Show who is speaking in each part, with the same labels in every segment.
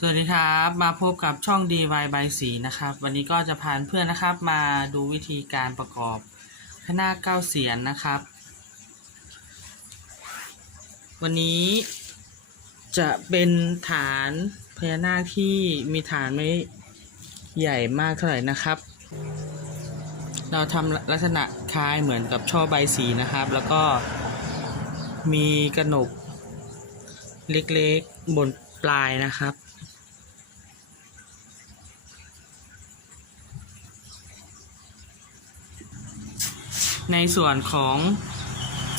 Speaker 1: สวัสดีครับมาพบกับช่อง DY by สีนะครับ วันนี้ก็จะพาเพื่อนนะครับ มาดูวิธีการประกอบพระนาคเก้าเสียนนะครับ วันนี้จะเป็นฐานพญานาคที่มีฐานไม่ใหญ่มากเท่าไหร่นะครับ เราทำลักษณะคล้ายเหมือนกับช่อใบสีนะครับ แล้วก็มีกระหนกเล็กๆบนปลายนะครับ ในส่วนของ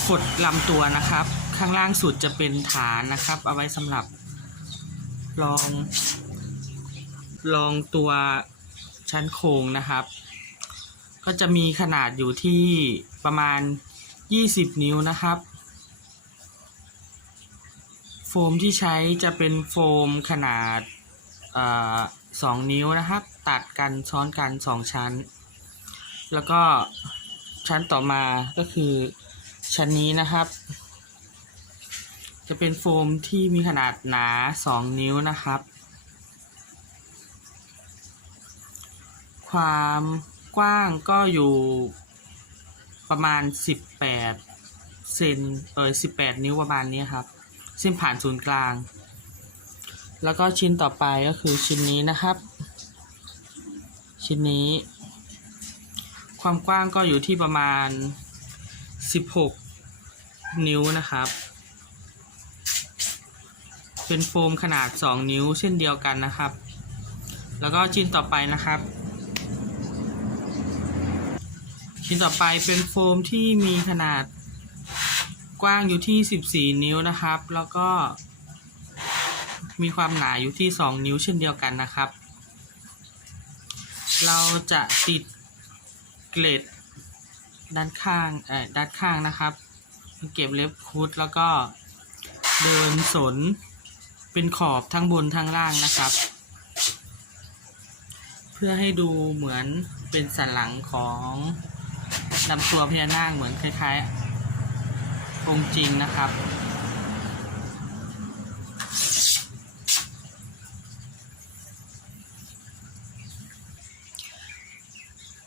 Speaker 1: ขดลำตัวนะครับ ข้างล่างสุดจะเป็นฐานนะครับ เอาไว้สำหรับรอง รองตัวชั้นโครงนะครับ ก็จะมีขนาดอยู่ที่ประมาณ 20 นิ้วนะครับ โฟมที่ใช้จะเป็นโฟมขนาดสองนิ้วนะครับ ตัดกันซ้อนกันสองชั้น แล้วก็ ชั้นต่อมาก็คือชั้นนี้นะครับ จะเป็นโฟมที่มีขนาดหนา 2 นิ้วนะครับ ความกว้างก็อยู่ประมาณ 18เซนเออ18 นิ้วประมาณนี้ครับ เส้นผ่านศูนย์กลาง แล้วก็ชิ้นต่อไปก็คือชิ้นนี้นะครับ ชิ้นนี้ ความกว้างก็อยู่ที่ประมาณ 16 นิ้วนะครับ เป็นโฟมขนาด 2 นิ้วเช่นเดียวกันนะครับ แล้วก็ชิ้นต่อไปนะครับชิ้นต่อไปเป็นโฟมที่มีขนาดกว้างอยู่ที่ 14 นิ้วนะครับ แล้วก็มีความหนาอยู่ที่ 2 นิ้วเช่นเดียวกันนะครับ เราจะติด เกล็ดด้านข้างเอ่อด้านข้างนะครับ เก็บเล็บคุดแล้วก็เดินสนเป็นขอบทั้งบนทั้งล่างนะครับ เพื่อให้ดูเหมือนเป็นสันหลังของลำตัวพญานาคเหมือนคล้ายๆองค์จริงนะครับ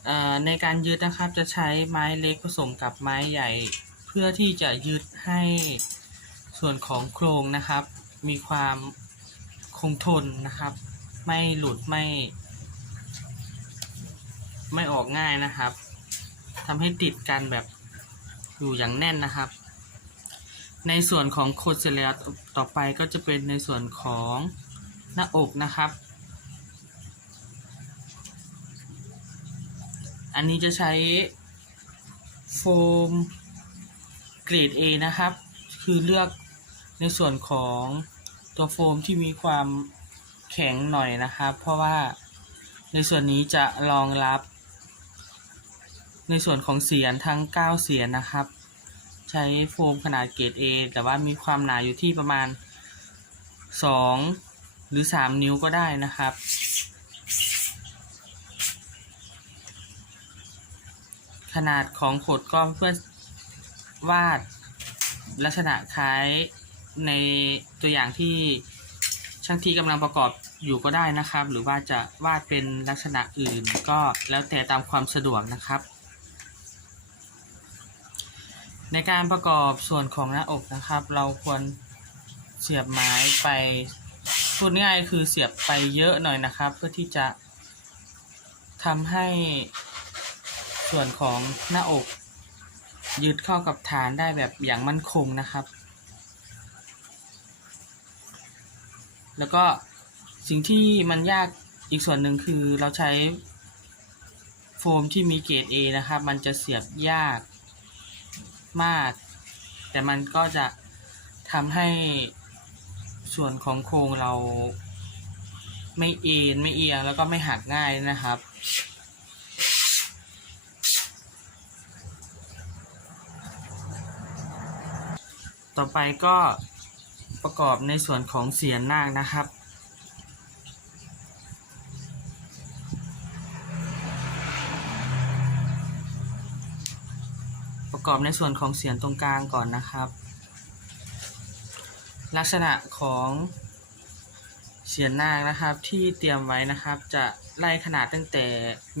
Speaker 1: เอ่อ ในการยึดนะครับจะใช้ไม้เล็กผสมกับไม้ใหญ่ เพื่อที่จะยึดให้ส่วนของโครงนะครับ มีความคงทนนะครับ ไม่หลุดไม่ ไม่ออกง่ายนะครับทำให้ติดกันแบบอยู่อย่างแน่นนะครับ ในส่วนของโคดเสร็จแล้วต่อไปก็จะเป็นในส่วนของหน้าอกนะครับ อันนี้จะใช้โฟมเกรด A นะครับ คือเลือกในส่วนของตัวโฟมที่มีความแข็งหน่อยนะครับ เพราะว่าในส่วนนี้จะรองรับ ในส่วนของเสียนทั้ง 9 เสียนนะครับ ใช้โฟมขนาดเกรด A แต่ว่ามีความหนาอยู่ที่ประมาณ 2 หรือ 3 นิ้วก็ได้นะครับ ขนาดของขดก็เพื่อวาดลักษณะคล้ายในตัวอย่างที่ช่างที่กำลังประกอบอยู่ก็ได้นะครับ หรือว่าจะวาดเป็นลักษณะอื่นก็แล้วแต่ตามความสะดวกนะครับ ในการประกอบส่วนของหน้าอกนะครับ เราควรเสียบไม้ไปพูดง่ายคือเสียบไปเยอะหน่อยนะครับ เพื่อที่จะทำให้ ส่วนของหน้าอกยึดเข้ากับฐานได้แบบอย่างมั่นคงนะครับ แล้วก็สิ่งที่มันยากอีกส่วนหนึ่งคือเราใช้ โฟมที่มีเกรด A นะครับ มันจะเสียบยากมาก แต่มันก็จะทำให้ส่วนของโครงเราไม่เอ็นไม่เอียงแล้วก็ไม่หักง่ายนะครับ ต่อไปก็ประกอบในส่วนของเสียนนาคนะครับ ประกอบในส่วนของเสียนตรงกลางก่อนนะครับ ลักษณะของเสียนนางนะครับที่เตรียมไว้นะครับ จะไล่ขนาดตั้งแต่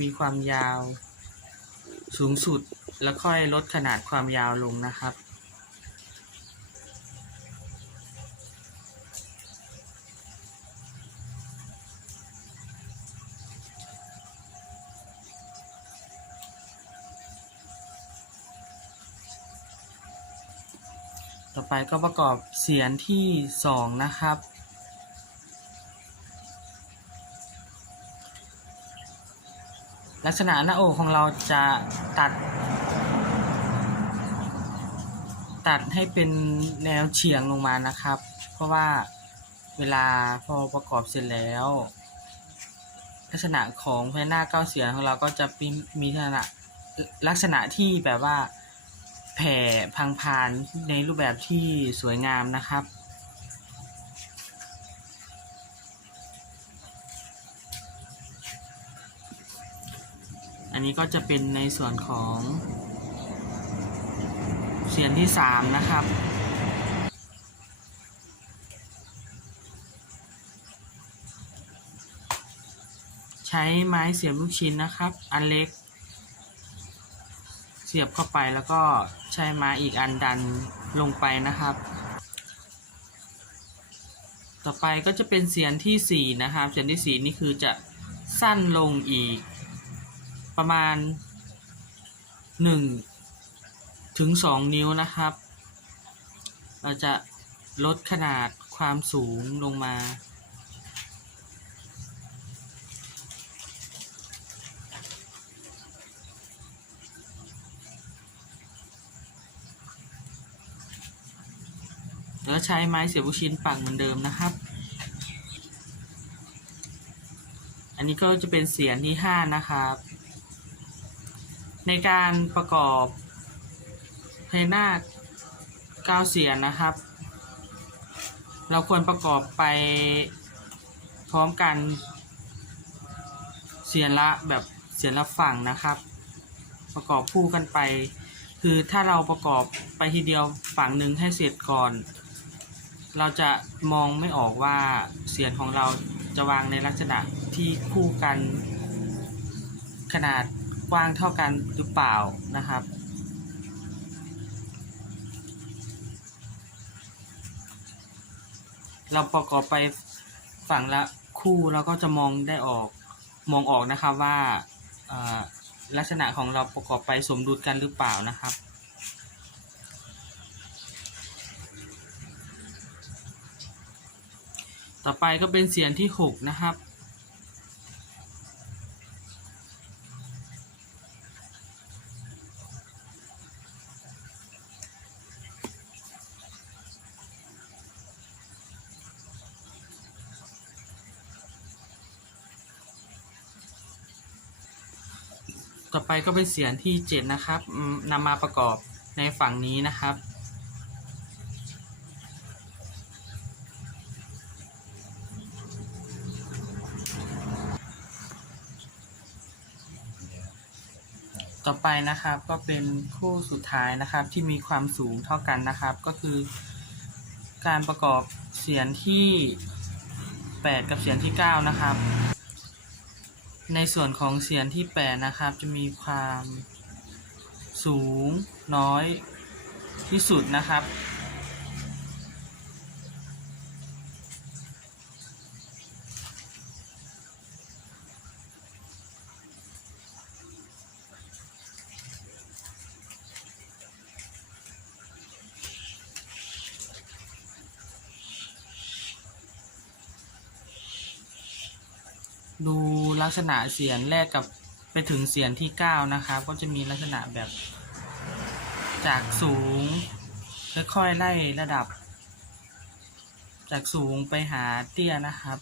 Speaker 1: มีความยาวสูงสุดแล้วค่อยลดขนาดความยาวลงนะครับ อไปก็ประกอบเสียนที่สองนะครับ ลักษณะหน้าอกของเราจะตัด ตัดให้เป็นแนวเฉียงลงมานะครับ เพราะว่าเวลาพอประกอบเสร็จแล้ว ลักษณะของพญานาเก้าเสียนของเราก็จะมีมีลักษณะลักษณะที่แบบว่า ผ่พังพานในรูปแบบที่สวยงามนะครับ อันนี้ก็จะเป็นในส่วนของเสียงที่สามนะครับใช้ไม้เสียบลูกชิ้นนะครับ อันเล็ก เสียบเข้าไปแล้วก็ใช้ม้อีกอันดันลงไปนะครับ ต่อไปก็จะเป็นเสียงที่สี่นะครับ เสียงที่สี่นี่คือจะสั้นลงอีก ประมาณหนึ่งถึงสองนิ้วนะครับ เราจะลดขนาดความสูงลงมา แล้วใช้ไม้เสียบลูกชิ้นปักเหมือนเดิมนะครับ อันนี้ก็จะเป็นเสียงที่ห้านะครับ ในการประกอบเพนาคเก้าเสียงนะครับ เราควรประกอบไปพร้อมกันเสียงละแบบเสียงละฝั่งนะครับ ประกอบคู่กันไป คือถ้าเราประกอบไปทีเดียวฝั่งหนึ่งให้เสร็จก่อน เราจะมองไม่ออกว่าเสียงของเราจะวางในลักษณะที่คู่กัน ขนาดกว้างเท่ากันหรือเปล่านะครับ เราประกอบไปฝั่งละคู่เราก็จะมองได้ออกมองออกนะครับว่าลักษณะของเราประกอบไปสมดุลกันหรือเปล่านะครับ ต่อไปก็เป็นเสียงที่หกนะครับ ต่อไปก็เป็นเสียงที่เจ็ดนะครับนำมาประกอบในฝั่งนี้นะครับ ต่อไปนะครับก็เป็นคู่สุดท้ายนะครับที่มีความสูงเท่ากันนะครับ ก็คือ การประกอบเสียงที่ 8 กับเสียงที่ 9 นะครับ ในส่วนของเสียงที่ 8 นะครับ จะมีความสูงน้อยที่สุดนะครับ ดูลักษณะเสียงแรกกับไปถึงเสียงที่9นะครับ ก็จะมีลักษณะแบบจากสูงค่อยๆไล่ระดับ จากสูงไปหาเตี้ยนะครับ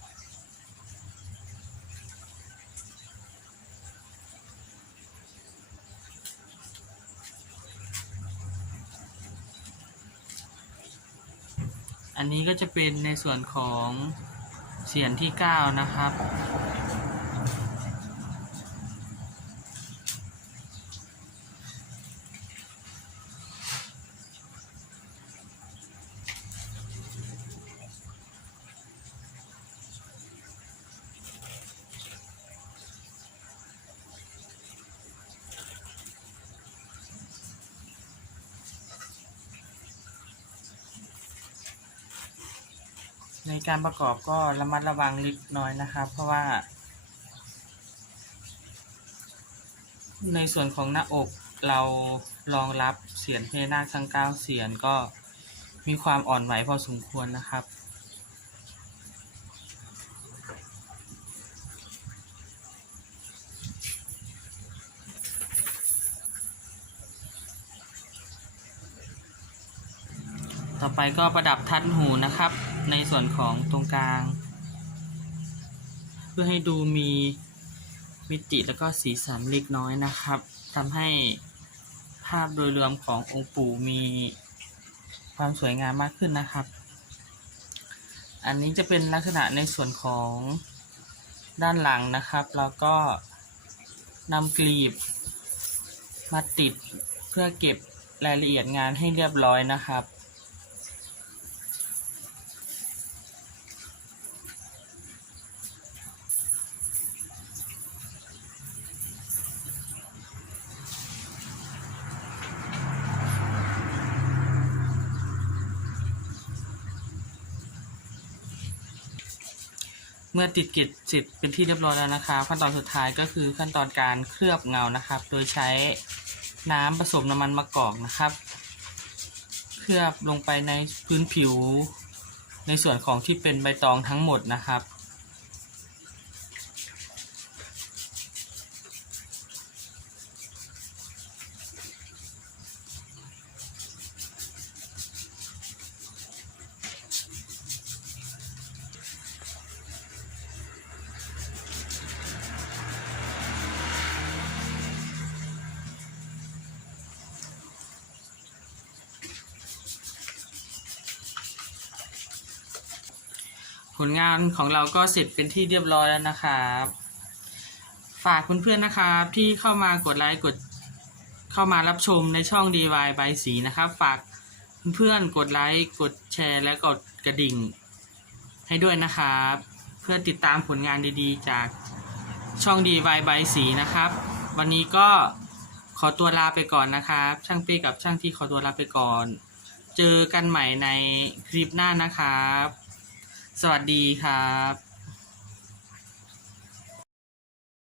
Speaker 1: อันนี้ก็จะเป็นในส่วนของเสียงที่ 9 นะครับ ในการประกอบก็ระมัดระวังเล็กน้อยนะครับ เพราะว่า ในส่วนของหน้าอกเรารองรับเสียงพนาคทั้งเก้าเสียงก็มีความอ่อนไหวพอสมควรนะครับ ต่อไปก็ประดับทัดหูนะครับ ในส่วนของตรงกลาง เพื่อให้ดูมีมิติแล้วก็สีสันเล็กน้อยนะครับทำให้ภาพโดยรวมขององค์ปู่มีความสวยงามมากขึ้นนะครับ อันนี้จะเป็นลักษณะในส่วนของด้านหลังนะครับ แล้วก็นำกลีบมาติดเพื่อเก็บรายละเอียดงานให้เรียบร้อยนะครับ มื่อติดกิจเสร็จเป็นที่เรียบร้อยแล้วนะครับขั้นตอนสุดท้ายก็คือขั้นตอนการเคลือบเงานะครับ โดยใช้น้ำผสมน้ำมันมะกอกนะครับ เคลือบลงไปในพื้นผิว ในส่วนของที่เป็นใบตองทั้งหมดนะครับ ผลงานของเราก็เสร็จเป็นที่เรียบร้อยแล้วนะครับ ฝากเพื่อนๆนะครับที่เข้ามากดไลค์กดเข้ามารับชมในช่อง DY ใบสีนะครับ ฝากเพื่อนๆกดไลค์กดแชร์และกดกระดิ่ง ให้ด้วยนะครับ เพื่อติดตามผลงานดีๆ จากช่อง DY ใบสีนะครับ วันนี้ก็ขอตัวลาไปก่อนนะครับ ช่างเป้กับช่างที่ขอตัวลาไปก่อน เจอกันใหม่ในคลิปหน้านะครับ สวัสดีครับ